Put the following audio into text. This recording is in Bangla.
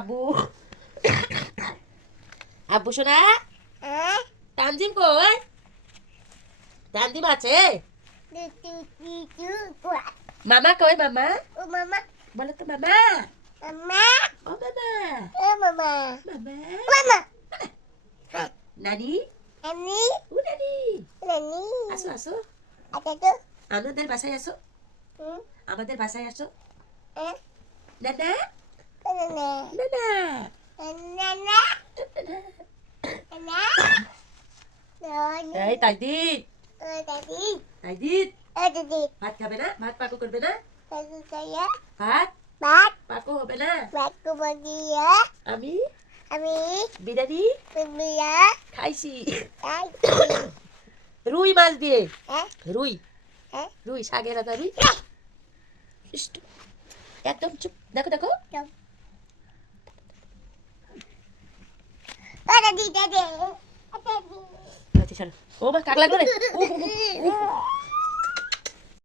আব্বু আব্বু শোনা তানজিম কই তানজিম আছে মামা কই মামা বলো তো মামা ও মামা মামা নানি ও নানি আসো আসো আমাদের বাসায় আসো আমাদের বাসায় আসো নানা নানা এই তাইদিদ তাইদিদ ভাত খাবে না ভাত পাকো করবে না ভাত পাকো হবে না আমি বিরিয়ানি খাইছি রুই মাছ দিয়ে রুই রুই শাকের আদা রুই একদম চুপ দেখো দেখো আচ্ছা চলো ও মা কাক লাগলো রে